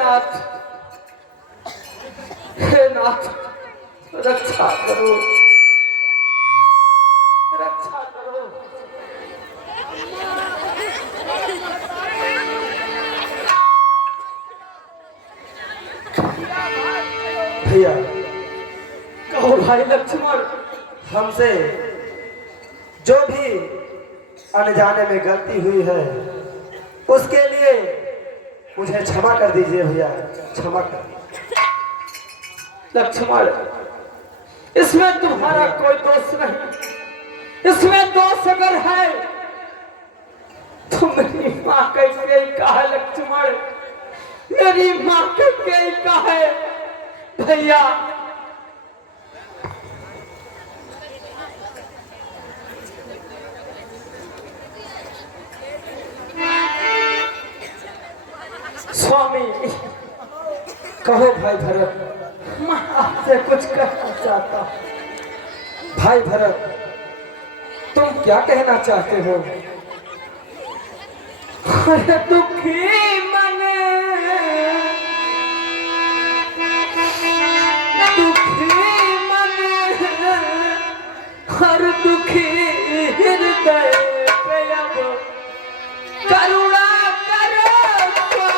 नाथ, हे नाथ, रक्षा करो, रक्षा करो। भैया कहो भाई लक्ष्मण, हमसे जो भी अनजाने में गलती हुई है उसके लिए मुझे क्षमा कर दीजिए भैया, क्षमा कर। लक्ष्मण, इसमें तुम्हारा कोई दोष नहीं। इसमें दोष अगर है तो मेरी माँ कैसे कहा लक्ष्मण, मेरी माँ कैसे कहा भैया। स्वामी, कहो भाई भरत, मैं आपसे कुछ कहना चाहता हूँ। भाई भरत, तुम क्या कहना चाहते हो? अरे दुखी मन, दुखी मन, हर दुखी हृदय पे अब करुणा करो स्वामी।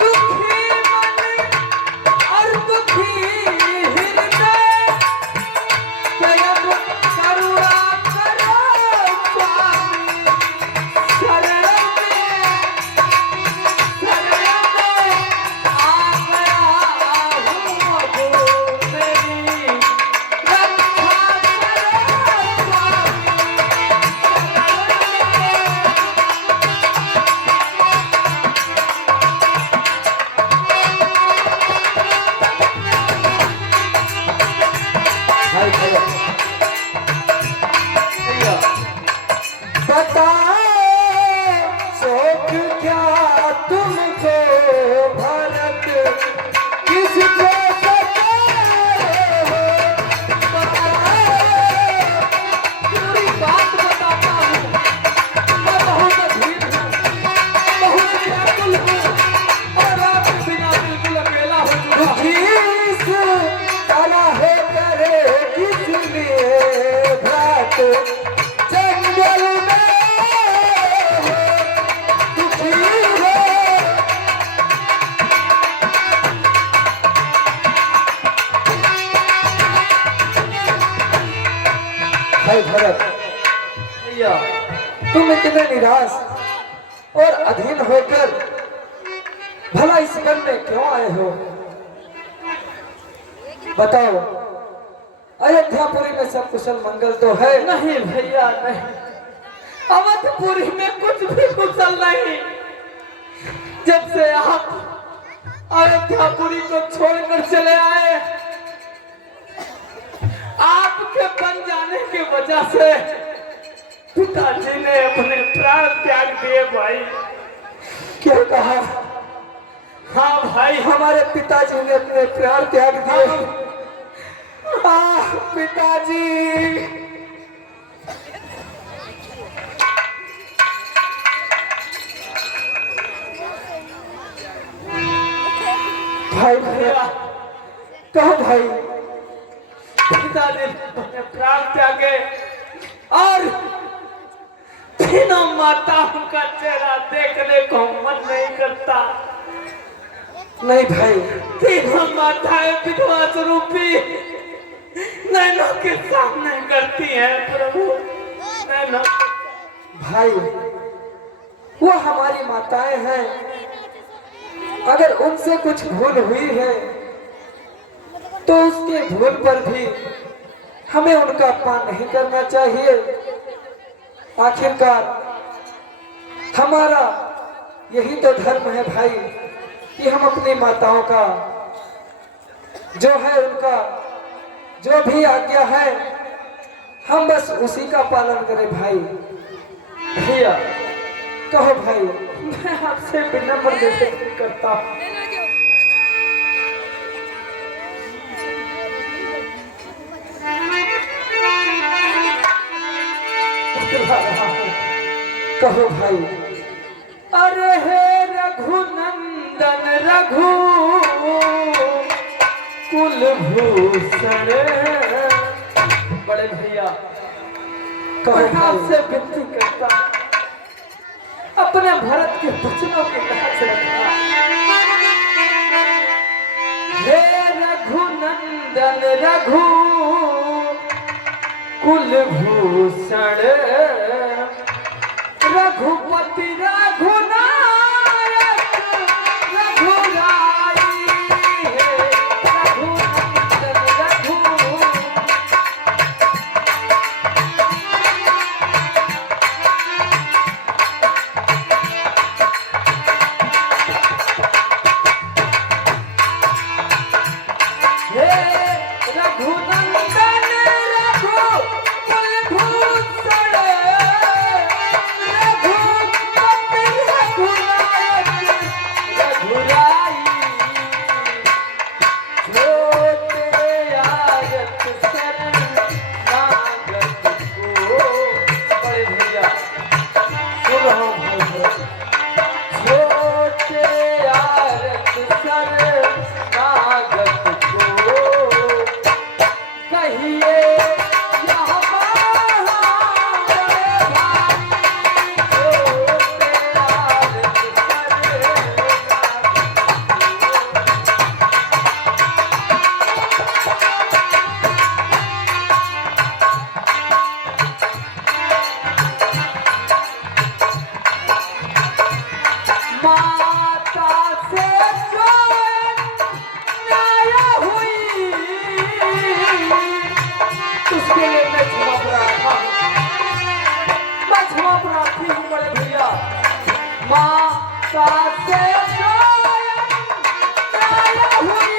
दुखी मन और दुखी हृदय पे अब करुणा करो स्वामी। शरण में भाई भरत, भैया बताओ शौक क्या तुमको भरत, किसको सताए हो? पूरी बात बताता हूँ। मैं बहुत अधीर हूँ, बहुत व्याकुल हूँ और आपके बिना बिल्कुल अकेला हो चुका हूँ। किस तरह करे किसलिए भ्रात जंगल में हो, दुखी हो। भाई भरत, भैया, तुम इतने निराश और अधीन होकर भला इस वन में क्यों आए हो? बताओ, अयोध्यापुरी में सब कुशल मंगल तो है? नहीं भैया नहीं, अवधपुरी में कुछ भी कुशल नहीं। जब से आप अयोध्यापुरी को छोड़कर चले आए, आपके बन जाने की वजह से पिताजी ने अपने प्राण त्याग दिए भाई। क्या कहा? हाँ भाई, हमारे पिताजी ने अपने प्राण त्याग दिए। आह पिताजी, भाई भैया, कहो भाई। पिताजी ने अपने प्राण त्यागे और तीनों माताओं का चेहरा देखने को मन नहीं करता। नहीं भाई, तीनों माताएं विधवा स्वरूपी नैनों के सामने करती हैं प्रभु। नैनों, भाई वो हमारी माताएं हैं, अगर उनसे कुछ भूल हुई है तो उसके भूल पर भी हमें उनका अपमान नहीं करना चाहिए। आखिरकार हमारा यही तो धर्म है भाई कि हम अपनी माताओं का जो है, उनका जो भी आज्ञा है, हम बस उसी का पालन करें भाई। भैया कहो भाई। मैं आपसे विनम्र निवेदन करता हूँ, कहो भाई। अरे हे रघुनंदन रघु कुलभूषण। बड़े भैया मैं आपसे विनती करता अपने भरत के वचनों के ध्यान से रखना। हे रघुनंदन रघु कुलभूषण रघुपति रघुनायक रघुराई हे रघुनंदन रघु। हे रघुनंदन रघु कुलभूषण रघुपति रघुनायक रघुराई जो तेरे आयत शरण नागत को। बड़े भैया सुन रहा हूँ जो तेरे आयत शरण नागत को कहिए यह बड़ा बड़े भाई जो तेरा आयत शरण माता से जो न्याय हुई उसके लिए मैं क्षमा प्रार्थना हूँ। मैं क्षमा प्रार्थी हूँ बड़े भैया। माता से जो न्याय हुई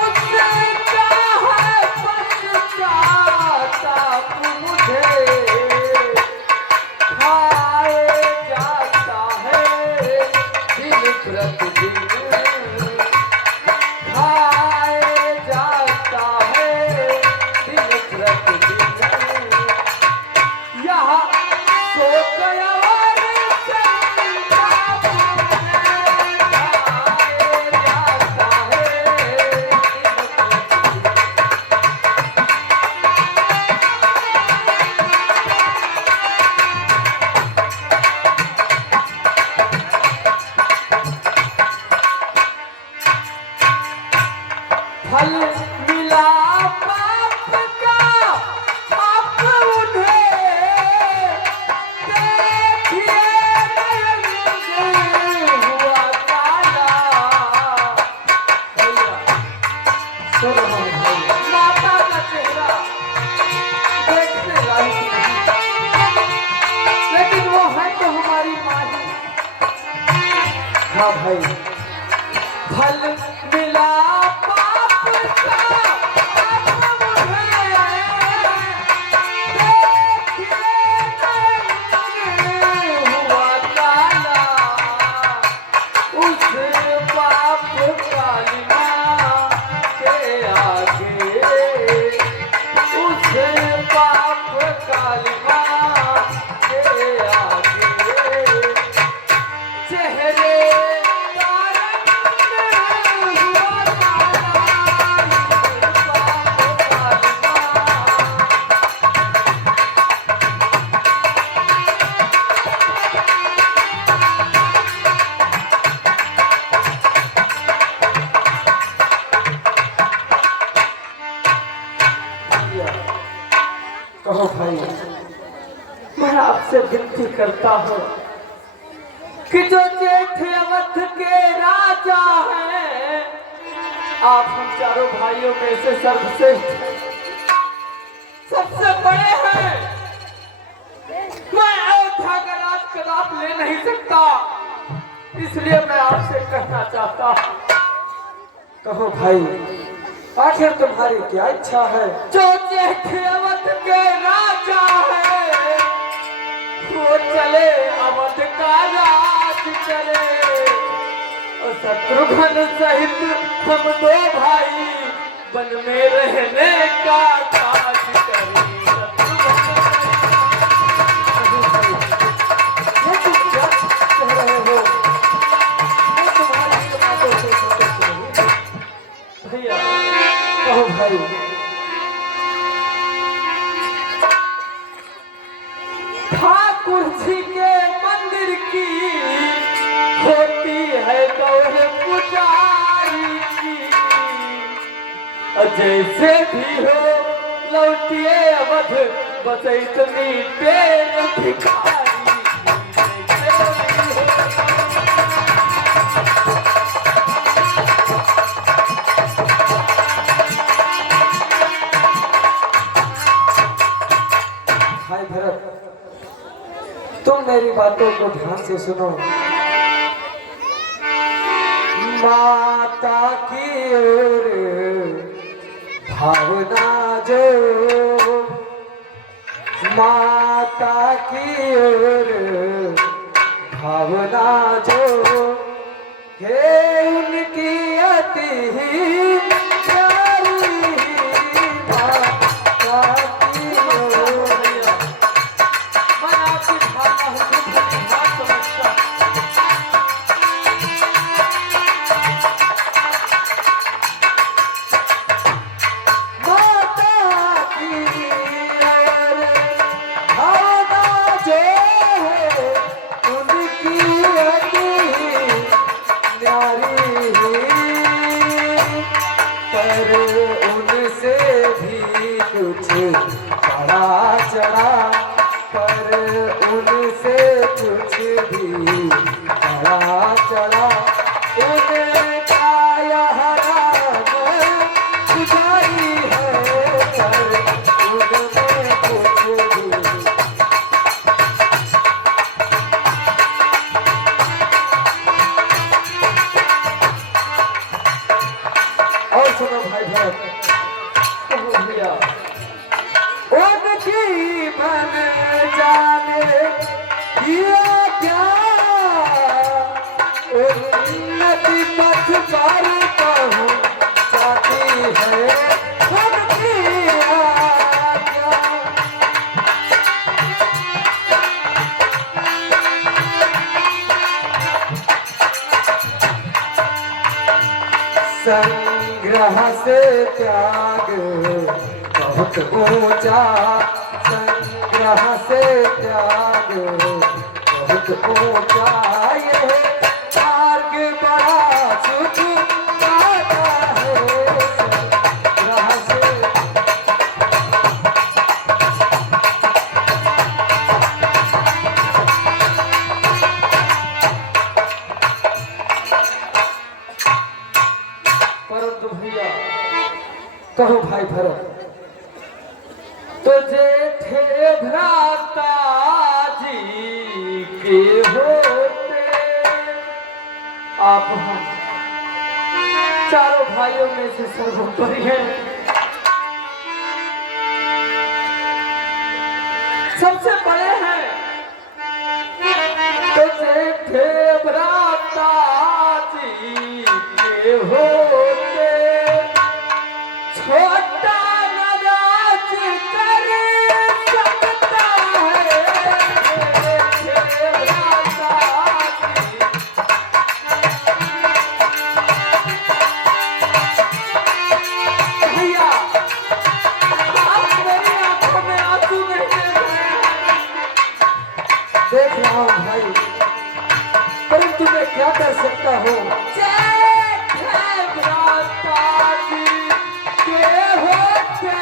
उससे क्या है पश्चाताप मुझे खाए जाता है दिन प्रतिदिन खाए जाता है दिन प्रतिदिन यह सोच और संताप मुझे खाए जाता है दिन प्रतिदिन। फल मिला पाप का आप उन्हें देखिए नयन हुआ काला। भैया सुन रहा हूँ भाई। माता का चेहरा देखने लायक नहीं लेकिन वो है तो हमारी माँ ही। हाँ भाई। फल मिला पाप का आप मुझे देखिए नयन हुआ काला। उस पाप काली माँ के आगे उस पाप काली माँ के आगे चेहरे का रंग हुआ काला। उस पाप काली माँ कहो भाई। मैं आपसे विनती करता हूँ कि जो जेठ अवध के राजा हैं आप हम चारों भाइयों में से सर्वश्रेष्ठ सबसे बड़े हैं। मैं अयोध्या का राज कदाप ले नहीं सकता इसलिए मैं आपसे कहना चाहता हूँ कहो भाई, आखिर तुम्हारी क्या इच्छा है? जो जेठ अवध के राजा है वो चले अवध का राज करे और शत्रुघ्न सहित हम दो भाई वन में रहने का काज करें। शत्रुघ्न कहो भाई। ठाकुर जी के मंदिर की होती है गौर पुजारी की, जैसे भी हो लौटिए अवध बसे इतनी टेर भिखारी। भाई भरत, तुम मेरी बातों को ध्यान से सुनो। माता की ओर भावना जो, माता की ओर भावना जो है उनकी अति प्यारी माता की ओर। मैं आपकी भावना को भलीभांति समझता हूं। बड़ा चढ़ा पर उनसे कुछ भी बड़ा चढ़ा उनका यह नाम पुजारी है, पर उनमें कुछ भी। और सुनो भाई भरत, कहो भैया, उनकी मन जाने किया क्या, उन्नति पथ पर पहुंचाती है उनकी आज्ञा। संग्रह से त्याग बहुत ऊंचा, संग्रह से त्याग बहुत ऊंचा, ये मार्ग बड़ा सुख पाता है संग्रह से। परंतु भैया, कहो भाई भरत, तुझे थे भ्राता जी के होते, आप हम चारों भाइयों में से सर्वोपरि हैं, सबसे बड़े हैं। तुझे थे भ्राता जी के होते, छोटा नाराज कर सकता है भ्राता जी। भैया, आप मेरी आंखों में आंसू नहीं देख रहे हैं। देख रहा हूँ भाई, परंतु मैं क्या कर सकता हूँ। जेठ है भ्राता जी के होते,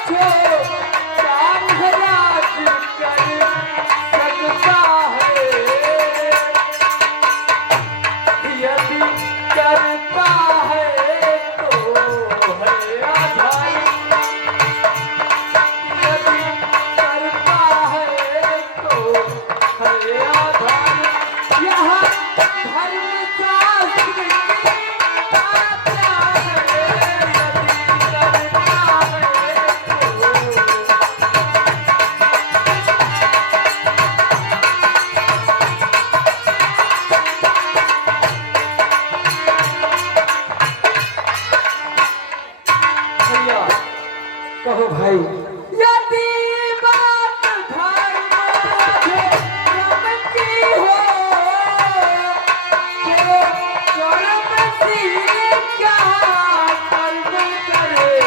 छोटा नाराज कर सकता है, यदि करता है तो है आधार, यदि करता है तो है आधार। यह धर्मशास्त्र की आज्ञा है, यदि करता है तो। भैया, कहो भाई, यदि बात धर्म की हो तो कर्म सी क्या कर्म करे,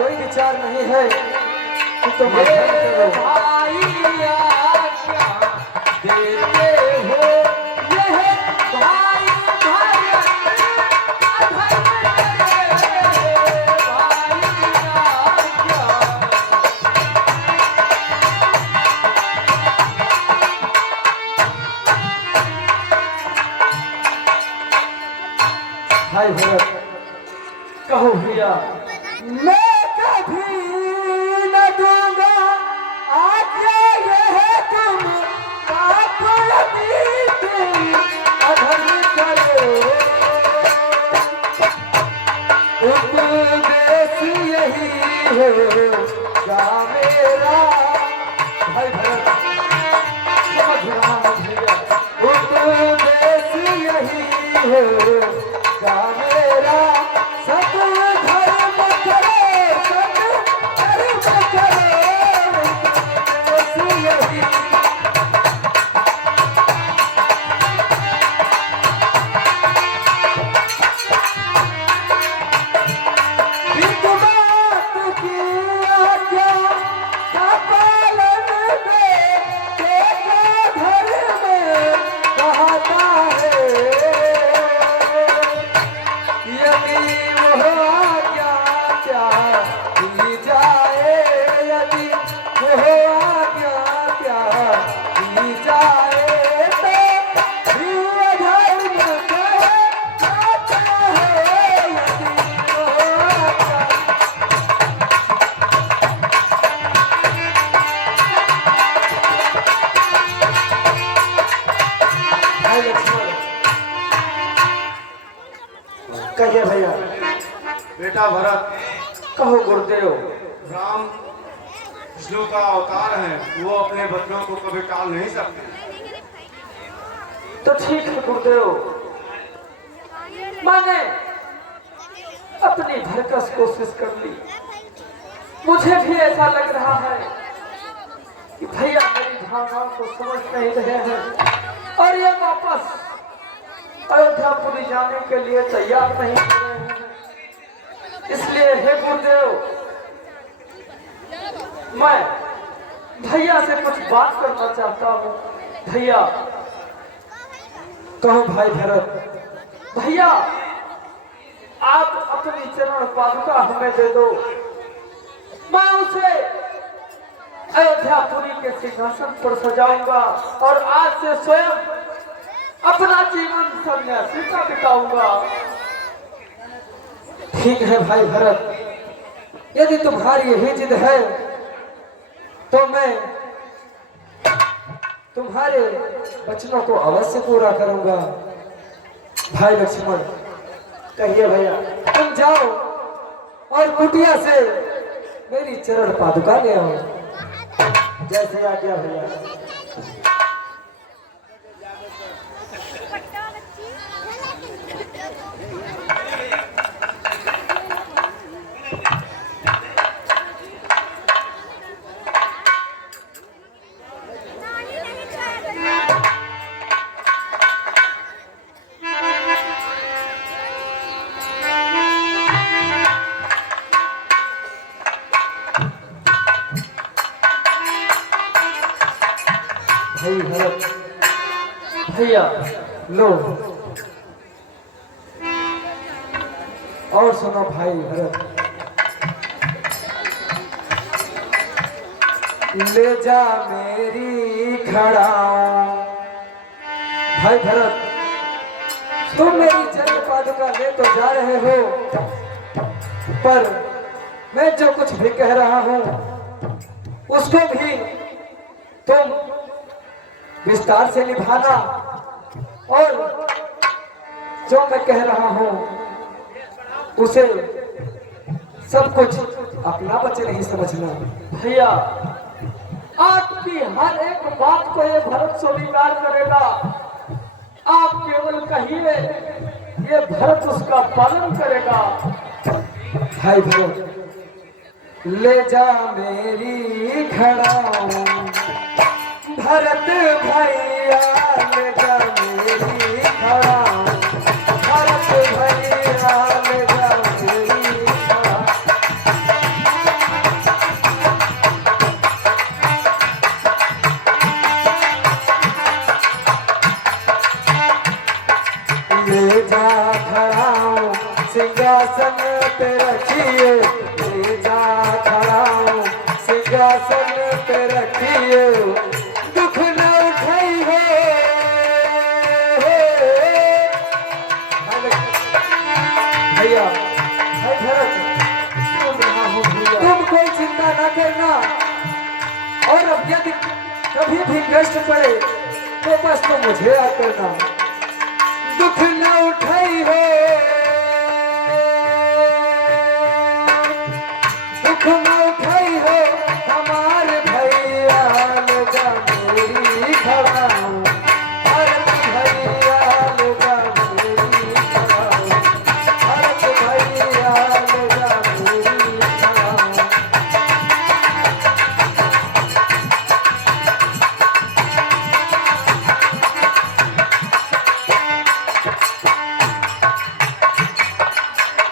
कोई विचार नहीं है कि तुम ये अधर्म करो। भाइया क्या देते हो, यह भाई भाइया अधर्म करे, भाइया क्या। भाई भरत, कहो भैया, मैं कभी न दूंगा आज्ञा, यह तुम पाप यदि तुम अधर्म करो। उपदेश यही होगा मेरा। भाई भरत, समझ रहा हूँ भैया। उपदेश यही होगा मेरा। सब धर्म करो, सब धर्म करो, उपदेश यही। एक बात की आज्ञा का पालन में तेरा धर्म कहता है। यदि वह आज्ञा त्यागी जाए, यदि वह आज्ञा त्यागी जाए, तो प्रिय धर्म कहलाता है। यदि वह आज्ञा। भाई लक्ष्मण, कहिए भैया। बेटा भरत, कहो गुरुदेव। राम विष्णु का अवतार है, वो अपने बच्चों को कभी टाल नहीं सकते। तो ठीक है गुरुदेव, मैंने अपनी भरकस कोशिश कर ली। मुझे भी ऐसा लग रहा है कि भैया मेरी भावनाओं को समझ नहीं रहे हैं और ये वापस अयोध्यापुरी जाने के लिए तैयार नहीं हो रहे हैं। इसलिए हे गुरुदेव, मैं भैया से कुछ बात करना चाहता हूँ। भैया, कहो भाई भरत। भैया आप अपनी चरण पादुका हमें दे दो, मैं उसे अयोध्यापुरी के सिंहासन पर सजाऊंगा और आज से स्वयं अपना जीवन सन्यासी का बिताऊंगा। ठीक है भाई भरत, यदि तुम्हारी यही जिद है तो मैं तुम्हारे वचनों को अवश्य पूरा करूंगा। भाई लक्ष्मण, कहिए भैया। तुम जाओ और कुटिया से मेरी चरण पादुका ले आओ। जैसे आज्ञा भैया। भाई भरत, भैया लो और सुनो भाई भरत। ले जा मेरी खड़ाऊं। भाई भरत, तुम मेरी चरण पादुका ले तो जा रहे हो, पर मैं जो कुछ भी कह रहा हूं उसको भी तुम विस्तार से निभाना, और जो मैं कह रहा हूं उसे सब कुछ अपना बच्चे नहीं समझना। भैया, आपकी हर एक बात को ये भरत स्वीकार करेगा। आप केवल कहिए, ये भरत उसका पालन करेगा। भाई भरत, ले जा मेरी खड़ाऊं। भरत भैया ले जा मेरी खड़ाऊं। भरत भैया ले जा मेरी खड़ाऊं। रखिए, ले जा खड़ा हूँ सिंहासन पे रखिए, दुख न उठाई हो। भैया भाई भरत, सुन रहा हूँ भैया। तुम कोई चिंता ना करना, और अब यदि कभी भी कष्ट पड़े तो बस तुम मुझे याद करना, दुख न उठाई हो, दुख न उठाई हो, हमारे भैया लगा मेरी खड़ा हूँ, भरत भैया लगा मेरी खड़ा हूँ, भरत भैया लगा मेरी खड़ा हूँ।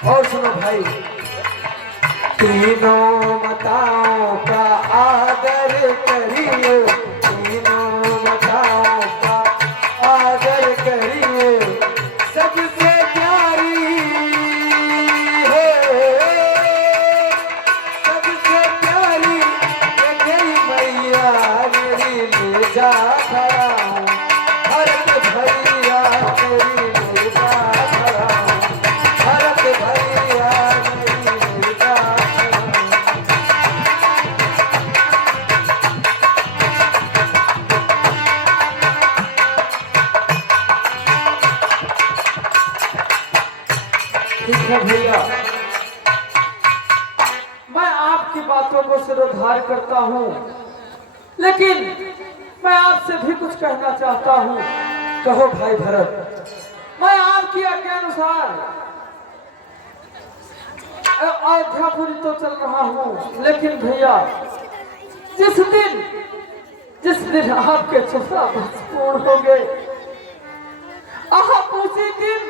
और सुनो भाई, तीनों माताओं का आदर करिए, तीनों माताओं का आदर करिए, सबसे प्यारी है, सबसे प्यारी ये मेरी मैया, मेरी ले जा खड़ा हूँ, भरत भैया मेरी ले जा खड़ा हूँ, भरत भैया मेरी ले जा खड़ा हूँ। ठीक है भैया, मैं आपकी बातों को सिरोधार करता हूँ, लेकिन मैं आपसे भी कुछ कहना चाहता हूँ। कहो भाई भरत। मैं आपकी आज्ञा अनुसार अयोध्यापुरी तो चल रहा हूँ, लेकिन भैया जिस दिन आपके 14 वर्ष पूर्ण हो गए, आप उसी दिन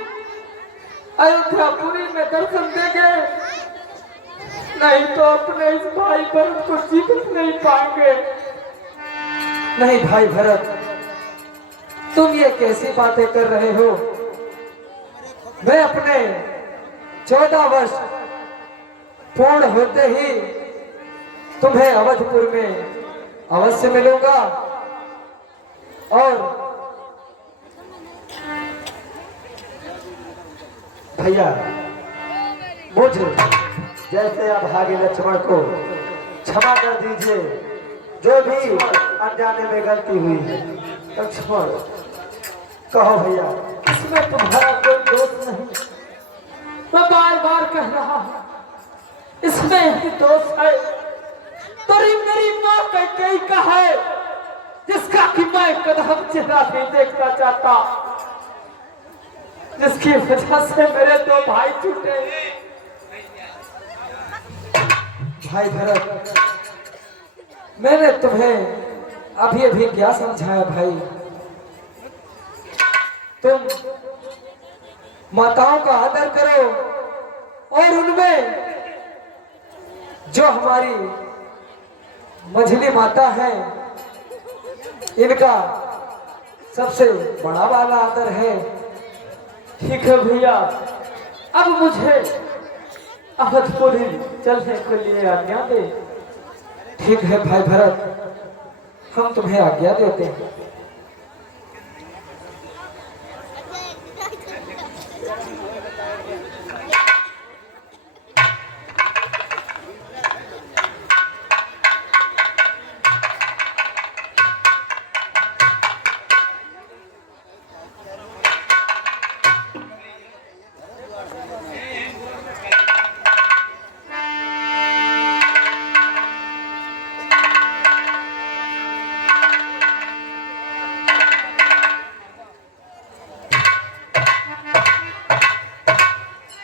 अयोध्यापुरी में दर्शन देंगे, नहीं तो अपने इस भाई भरत को जीवित नहीं पाएंगे। नहीं भाई भरत, तुम ये कैसी बातें कर रहे हो? मैं अपने 14 वर्ष पूर्ण होते ही तुम्हें अवधपुर में अवश्य मिलूंगा, और भैया मुझ जैसे अभागे लक्ष्मण को क्षमा कर दीजिए, जो भी अनजाने में गलती हुई है। लक्ष्मण कहो भैया। इसमें तुम्हारा कोई दोष नहीं, मैं बार बार कह रहा हूँ, इसमें ही दोष है तो मेरी माँ कैकेयी का है, जिसका कि मैं कदम चेहरा नहीं देखना चाहता, जिसकी वजह से मेरे 2 भाई छूटे। भाई भरत, मैंने तुम्हें अभी अभी क्या समझाया भाई? तुम माताओं का आदर करो, और उनमें जो हमारी मझली माता है, इनका सबसे बड़ा वाला आदर है। ठीक है भैया, अब मुझे अवधपुरी चलने के लिए आज्ञा दे। ठीक है भाई भरत, हम तुम्हें आज्ञा देते हैं।